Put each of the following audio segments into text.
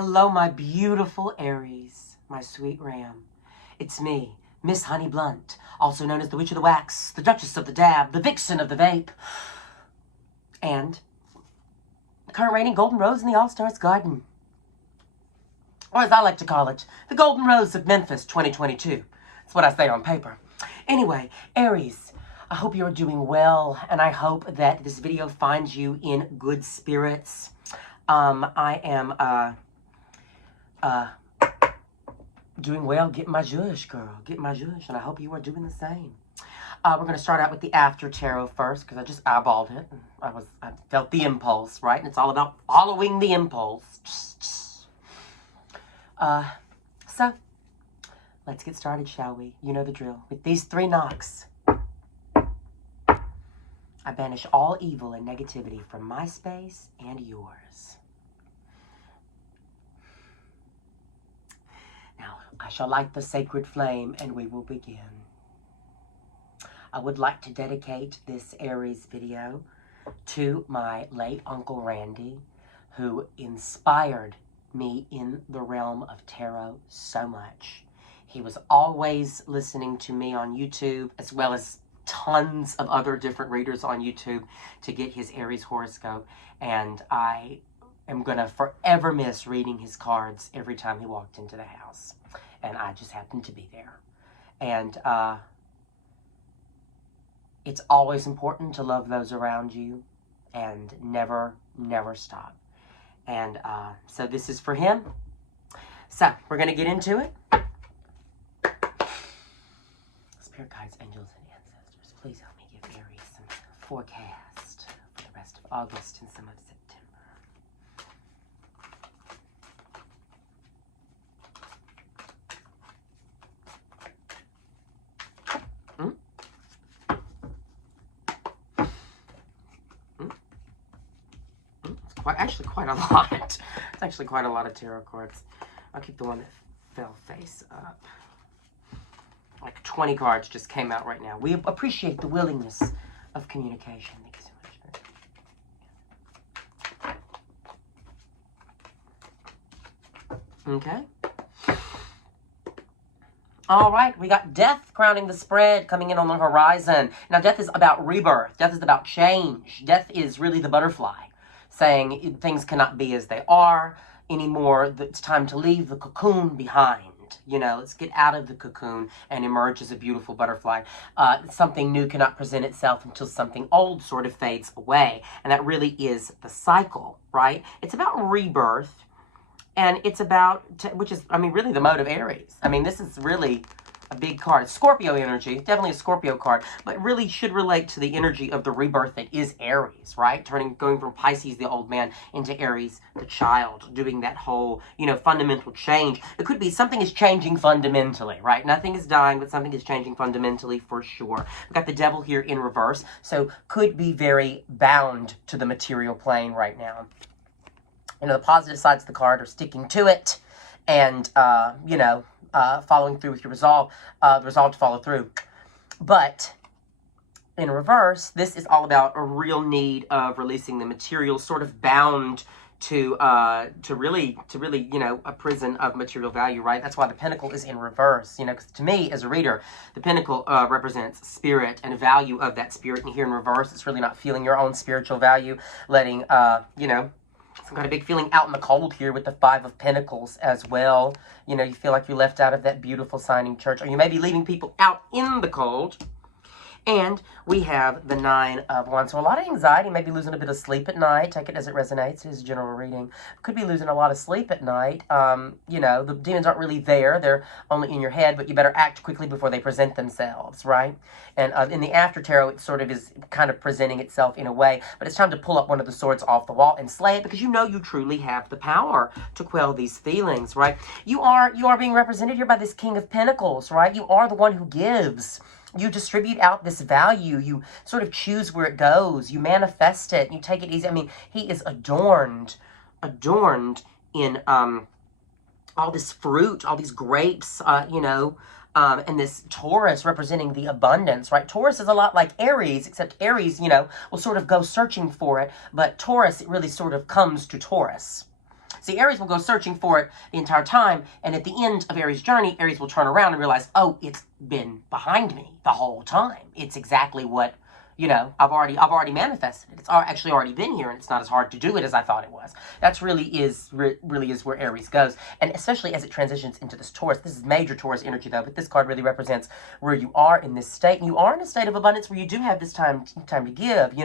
Hello, my beautiful Aries, my sweet ram. It's me, Miss Honey Blunt, also known as the Witch of the Wax, the Duchess of the Dab, the Vixen of the Vape, and current reigning Golden Rose in the All-Stars Garden. Or as I like to call it, the Golden Rose of Memphis 2022. That's what I say on paper. Anyway, Aries, I hope you're doing well, and I hope that this video finds you in good spirits. I am, doing well, getting my zhuzh, girl. Getting my zhuzh, and I hope you are doing the same. We're going to start out with the after tarot first, because I just eyeballed it. And I felt the impulse, right? And it's all about following the impulse. So, let's get started, shall we? You know the drill. With these 3 knocks, I banish all evil and negativity from my space and yours. Now, I shall light the sacred flame and we will begin. I would like to dedicate this Aries video to my late Uncle Randy, who inspired me in the realm of tarot so much. He was always listening to me on YouTube, as well as tons of other different readers on YouTube, to get his Aries horoscope, and I am gonna forever miss reading his cards every time he walked into the house, and I just happened to be there. And it's always important to love those around you and never stop. And so this is for him. So we're going to get into it. Spirit guides, angels, and ancestors, please help me give Aries some forecast for the rest of August and some of September. Actually quite a lot. It's actually quite a lot of tarot cards. I'll keep the one that fell face up. Like 20 cards just came out right now. We appreciate the willingness of communication. Thank you so much. Okay. All right, we got death crowning the spread, coming in on the horizon. Now, death is about rebirth. Death is about change. Death is really the butterfly, saying things cannot be as they are anymore. It's time to leave the cocoon behind. You know, let's get out of the cocoon and emerge as a beautiful butterfly. Something new cannot present itself until something old sort of fades away. And that really is the cycle, right? It's about rebirth. And it's about, which is, I mean, really the mode of Aries. I mean, this is really a big card. Scorpio energy, definitely a Scorpio card, but really should relate to the energy of the rebirth that is Aries, right? Going from Pisces, the old man, into Aries, the child, doing that whole, you know, fundamental change. It could be something is changing fundamentally, right? Nothing is dying, but something is changing fundamentally for sure. We've got the devil here in reverse, so could be very bound to the material plane right now. You know, the positive sides of the card are sticking to it and, you know, following through with your resolve, the resolve to follow through. But in reverse, this is all about a real need of releasing the material, sort of bound to really, you know, a prison of material value, right? That's why the Pentacle is in reverse, you know, because to me, as a reader, the Pentacle represents spirit and value of that spirit. And here in reverse, it's really not feeling your own spiritual value, letting, you know, I've got a big feeling out in the cold here with the 5 of Pentacles as well. You know, you feel like you're left out of that beautiful signing church, or you may be leaving people out in the cold. And we have the 9 of Wands. So a lot of anxiety, maybe losing a bit of sleep at night. Take it as it resonates. It is a general reading. Could be losing a lot of sleep at night. You know, the demons aren't really there. They're only in your head, but you better act quickly before they present themselves, right? And in the after tarot, it sort of is kind of presenting itself in a way. But it's time to pull up one of the swords off the wall and slay it, because you know you truly have the power to quell these feelings, right? You are being represented here by this King of Pentacles, right? You are the one who gives. You distribute out this value. You sort of choose where it goes. You manifest it. You take it easy. I mean, he is adorned in all this fruit, all these grapes, you know, and this Taurus representing the abundance, right? Taurus is a lot like Aries, except Aries, you know, will sort of go searching for it, but Taurus, it really sort of comes to Taurus. See, Aries will go searching for it the entire time, and at the end of Aries' journey, Aries will turn around and realize, oh, it's been behind me the whole time. It's exactly what, I've already manifested it. It's actually already been here, and it's not as hard to do it as I thought it was. That's really is where Aries goes, and especially as it transitions into this Taurus. This is major Taurus energy, though, but this card really represents where you are in this state. And you are in a state of abundance where you do have this time to give,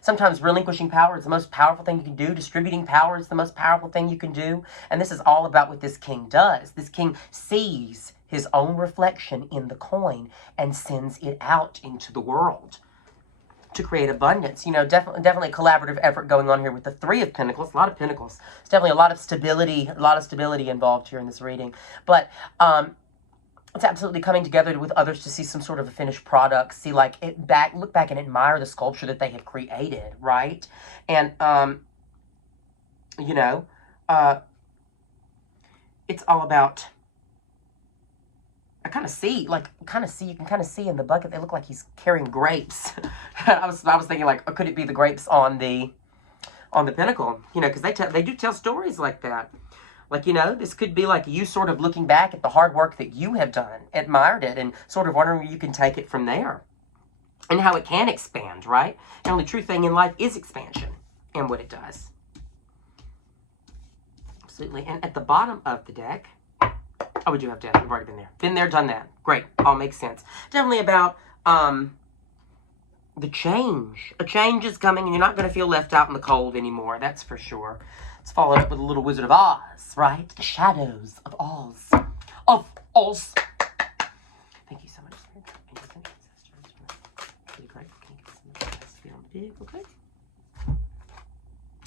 Sometimes relinquishing power is the most powerful thing you can do. Distributing power is the most powerful thing you can do. And this is all about what this king does. This king sees his own reflection in the coin and sends it out into the world to create abundance. Definitely a collaborative effort going on here with the Three of Pentacles. A lot of Pentacles. It's definitely a lot of stability involved here in this reading. But it's absolutely coming together with others to see some sort of a finished product. See, look back and admire the sculpture that they have created, right? And it's all about. You can kind of see in the bucket, they look like he's carrying grapes. I was thinking, could it be the grapes on the pinnacle? Because they do tell stories like that. This could be like you sort of looking back at the hard work that you have done, admired it, and sort of wondering where you can take it from there. And how it can expand, right? The only true thing in life is expansion and what it does. Absolutely. And at the bottom of the deck, oh, we do have death. We've already been there. Been there, done that. Great. All makes sense. Definitely about the change. A change is coming, and you're not going to feel left out in the cold anymore. That's for sure. It's followed up with a little Wizard of Oz, right? The shadows of Oz. Of Oz. Thank you so much. Really great. Can you give us some big, okay?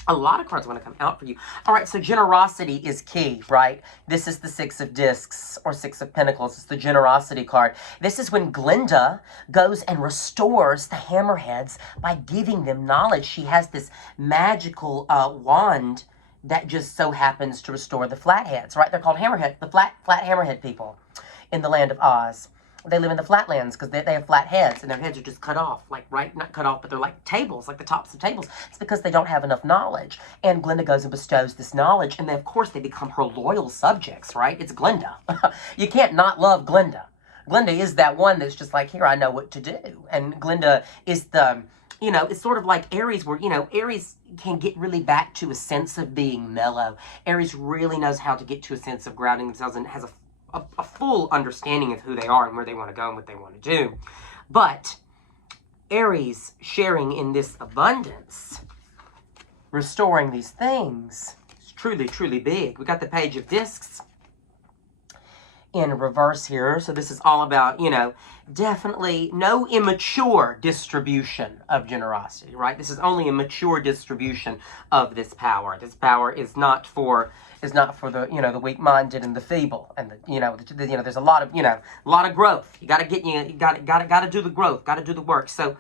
A lot of cards want to come out for you. All right, so generosity is key, right? This is the Six of Discs or Six of Pentacles. It's the generosity card. This is when Glinda goes and restores the hammerheads by giving them knowledge. She has this magical wand that just so happens to restore the flatheads, right? They're called hammerhead, the flat hammerhead people in the land of Oz. They live in the flatlands because they have flat heads, and their heads are just cut off, not cut off, but they're like tables, like the tops of tables. It's because they don't have enough knowledge. And Glinda goes and bestows this knowledge, and then, of course, they become her loyal subjects, right? It's Glinda. You can't not love Glinda. Glinda is that one that's just like, here, I know what to do. And Glinda is the, it's sort of like Aries, where, Aries can get really back to a sense of being mellow. Aries really knows how to get to a sense of grounding themselves and has a full understanding of who they are and where they want to go and what they want to do. But Aries sharing in this abundance, restoring these things, is truly, truly big. We got the Page of Discs in reverse here. So this is all about, definitely no immature distribution of generosity, right? This is only a mature distribution of this power. This power is not for the, the weak-minded and the feeble, and there's a lot of growth. You got to do the growth, got to do the work. So,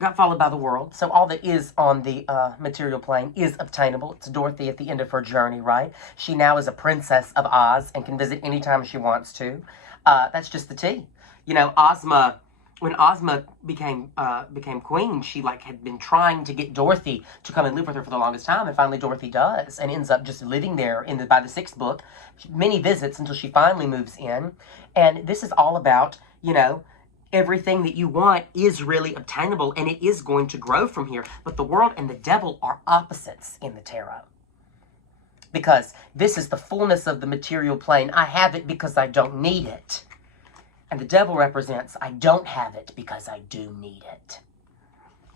got followed by the world. So all that is on the material plane is obtainable. It's Dorothy at the end of her journey, right? She now is a princess of Oz and can visit anytime she wants to. That's just the tea. Ozma, when Ozma became queen, she had been trying to get Dorothy to come and live with her for the longest time, and finally Dorothy does, and ends up just living there by the 6th book. Many visits until she finally moves in, and this is all about, everything that you want is really obtainable, and it is going to grow from here. But the world and the devil are opposites in the tarot. Because this is the fullness of the material plane. I have it because I don't need it. And the devil represents, I don't have it because I do need it.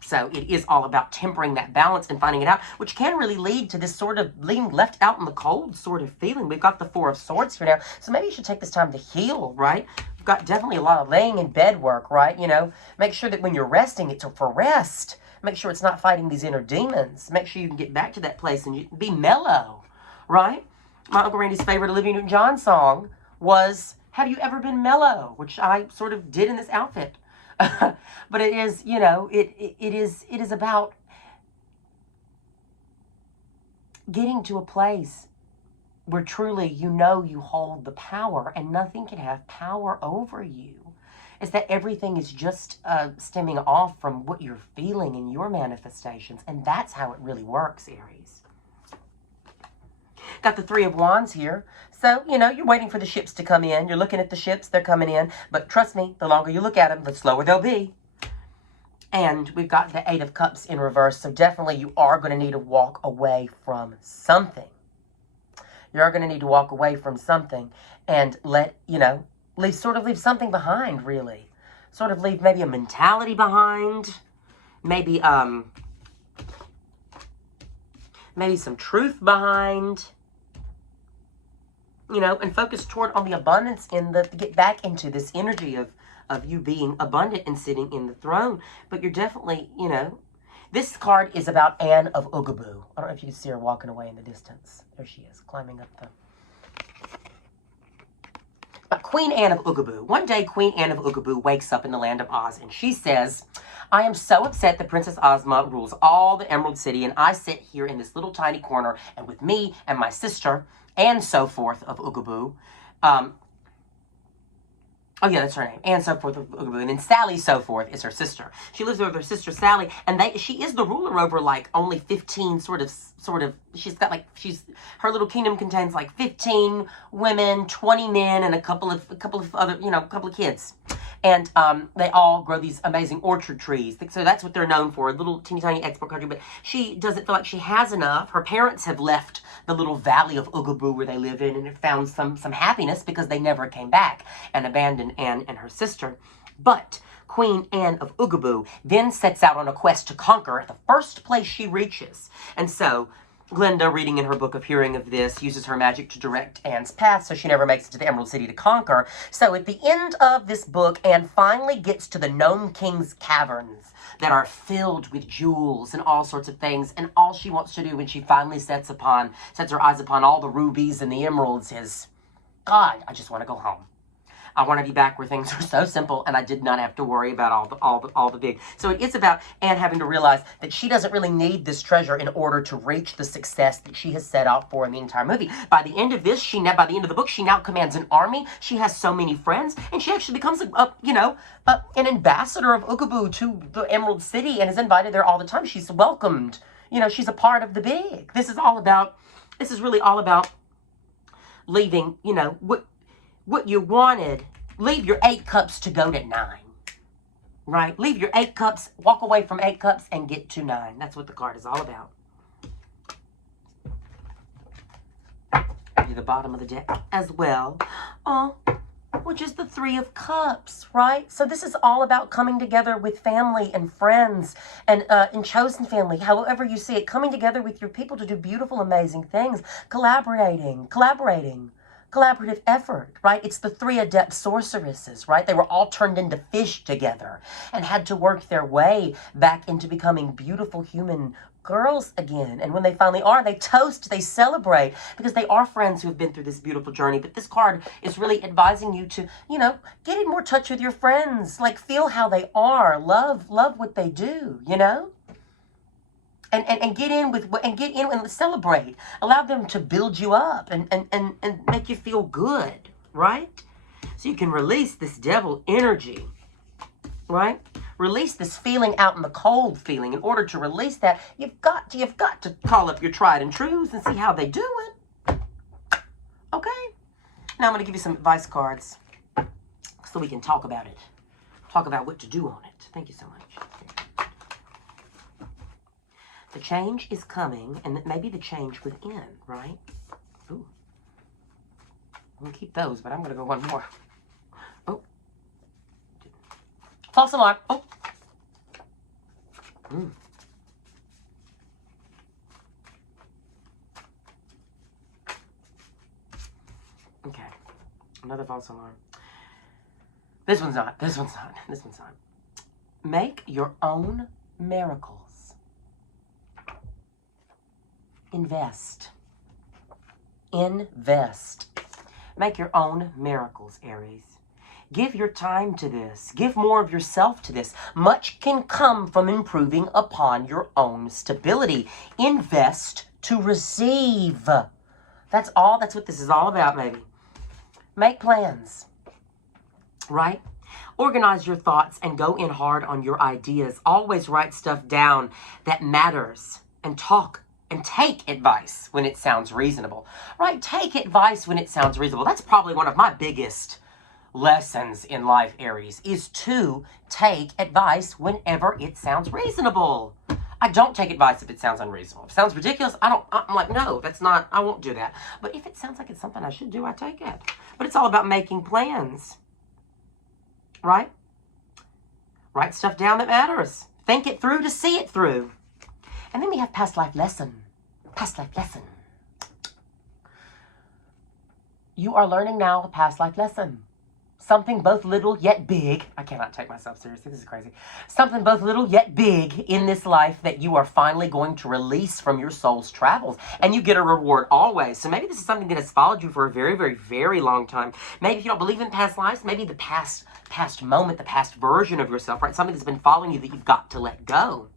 So it is all about tempering that balance and finding it out, which can really lead to this sort of being left out in the cold sort of feeling. We've got the Four of Swords here now. So maybe you should take this time to heal, right? We've got definitely a lot of laying in bed work, right? Make sure that when you're resting, it's for rest. Make sure it's not fighting these inner demons. Make sure you can get back to that place and you be mellow, right? My Uncle Randy's favorite Olivia Newton-John song was Have You Ever Been Mellow? Which I sort of did in this outfit. But it is, it is about getting to a place where truly you hold the power and nothing can have power over you. It's that everything is just stemming off from what you're feeling in your manifestations. And that's how it really works, Aries. Got the Three of Wands here. So, you know, you're waiting for the ships to come in. You're looking at the ships. They're coming in. But trust me, the longer you look at them, the slower they'll be. And we've got the Eight of Cups in reverse. So definitely you are going to need to walk away from something. You're going to need to walk away from something and leave something behind, really. Sort of leave maybe a mentality behind. Maybe some truth behind. You know, and focus on the abundance to get back into this energy of you being abundant and sitting in the throne. But you're definitely, you know, this card is about Anne of Oogaboo. I don't know if you can see her walking away in the distance. There she is, climbing up the... Queen Anne of Oogaboo. One day, Queen Anne of Oogaboo wakes up in the land of Oz, and she says, I am so upset that Princess Ozma rules all the Emerald City, and I sit here in this little tiny corner, and with me and my sister, and so forth of Oogaboo, oh, yeah, that's her name. And so forth. And then Sally so forth is her sister. She lives with her sister Sally, and she is the ruler over like only 15 sort of. She's got like her little kingdom contains like 15 women, 20 men, and a couple of other, you know, a couple of kids. And they all grow these amazing orchard trees. So that's what they're known for, a little teeny tiny export country. But she doesn't feel like she has enough. Her parents have left the little valley of Oogaboo where they live in and have found some happiness because they never came back and abandoned Anne and her sister. But Queen Anne of Oogaboo then sets out on a quest to conquer the first place she reaches. And so Glinda, reading in her book of Hearing of This, uses her magic to direct Anne's path so she never makes it to the Emerald City to conquer. So at the end of this book, Anne finally gets to the Gnome King's caverns that are filled with jewels and all sorts of things. And all she wants to do when she finally sets her eyes upon all the rubies and the emeralds is, God, I just want to go home. I want to be back where things are so simple and I did not have to worry about all the big. So it is about Anne having to realize that she doesn't really need this treasure in order to reach the success that she has set out for in the entire movie. By the end of this, by the end of the book, she now commands an army. She has so many friends, and she actually becomes an ambassador of Oogaboo to the Emerald City and is invited there all the time. She's welcomed. You know, she's a part of the big. This is really all about leaving, you know, what you wanted. Leave your 8 cups to go to 9. Right? Leave your 8 cups, walk away from 8 cups and get to 9. That's what the card is all about. The bottom of the deck as well. Oh, which is the 3 of Cups, right? So this is all about coming together with family and friends and chosen family, however you see it, coming together with your people to do beautiful, amazing things, collaborating. Collaborative effort, right? It's the 3 adept sorceresses, right? They were all turned into fish together and had to work their way back into becoming beautiful human girls again. And when they finally are, they toast, they celebrate, because they are friends who have been through this beautiful journey. But this card is really advising you to, you know, get in more touch with your friends, like feel how they are, love what they do, you know? And get in and celebrate. Allow them to build you up and make you feel good, right? So you can release this devil energy, right? Release this feeling out in the cold feeling. In order to release that, you've got to call up your tried and trues and see how they do it. Okay? Now I'm going to give you some advice cards so we can talk about it. Talk about what to do on it. Thank you so much. The change is coming, and maybe the change within, right? Ooh. I'm going to keep those, but I'm going to go one more. Oh. False alarm. Oh. Okay. Another false alarm. This one's not. Make your own miracles. Invest. Make your own miracles, Aries. Give your time to this. Give more of yourself to this. Much can come from improving upon your own stability. Invest to receive. That's what this is all about, baby. Make plans, right? Organize your thoughts and go in hard on your ideas. Always write stuff down that matters and talk And take advice when it sounds reasonable, right? Take advice when it sounds reasonable. That's probably one of my biggest lessons in life, Aries, is to take advice whenever it sounds reasonable. I don't take advice if it sounds unreasonable. If it sounds ridiculous, I'm like, no, that's not, I won't do that. But if it sounds like it's something I should do, I take it. But it's all about making plans, right? Write stuff down that matters. Think it through to see it through. And then we have past life lesson. Past life lesson. You are learning now a past life lesson. Something both little yet big. I cannot take myself seriously. This is crazy. Something both little yet big in this life that you are finally going to release from your soul's travels. And you get a reward always. So maybe this is something that has followed you for a very, very, very long time. Maybe if you don't believe in past lives, maybe the past moment, the past version of yourself, right? Something that's been following you that you've got to let go.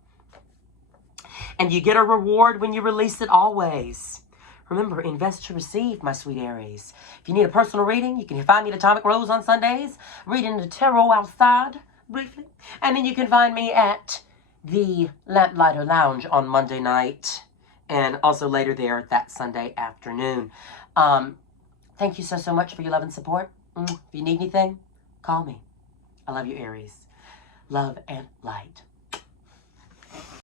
And you get a reward when you release it always. Remember, invest to receive, my sweet Aries. If you need a personal reading, you can find me at Atomic Rose on Sundays, reading the tarot outside, briefly. And then you can find me at the Lamplighter Lounge on Monday night, and also later there that Sunday afternoon. Thank you so much for your love and support. If you need anything, call me. I love you, Aries. Love and light.